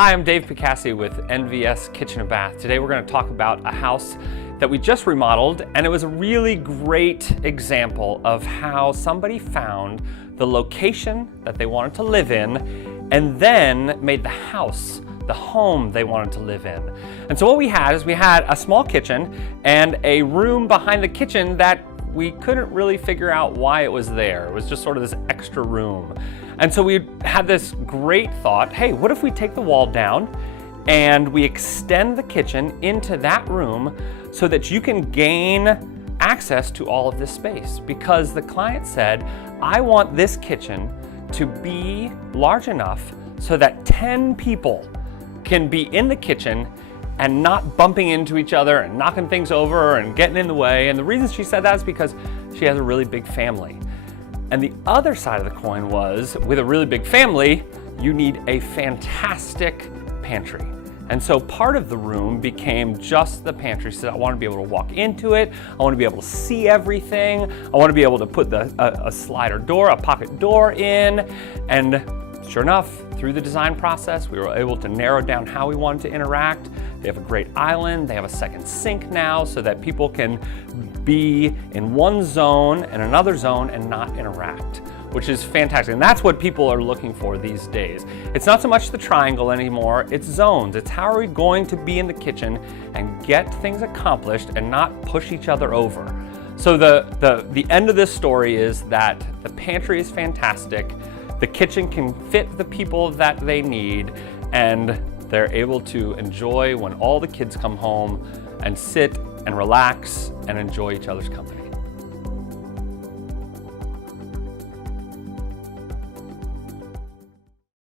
Hi, I'm Dave Paccassi with NVS Kitchen and Bath. Today we're going to talk about a house that we just remodeled, and it was a really great example of how somebody found the location that they wanted to live in and then made the house the home they wanted to live in. And so what we had is we had a small kitchen and a room behind the kitchen that we couldn't really figure out why it was there. It was just sort of this extra room. And so we had this great thought, hey, what if we take the wall down and we extend the kitchen into that room so that you can gain access to all of this space? Because the client said, I want this kitchen to be large enough so that 10 people can be in the kitchen and not bumping into each other and knocking things over and getting in the way. And the reason she said that is because she has a really big family. And the other side of the coin was, with a really big family, you need a fantastic pantry. And so part of the room became just the pantry. She said, I want to be able to walk into it. I want to be able to see everything. I want to be able to put a slider door, a pocket door in. And sure enough, through the design process, we were able to narrow down how we wanted to interact. They have a great island. They have a second sink now so that people can be in one zone and another zone and not interact, which is fantastic. And that's what people are looking for these days. It's not so much the triangle anymore, it's zones. It's how are we going to be in the kitchen and get things accomplished and not push each other over. So the end of this story is that the pantry is fantastic. The kitchen can fit the people that they need, and they're able to enjoy when all the kids come home and sit and relax and enjoy each other's company.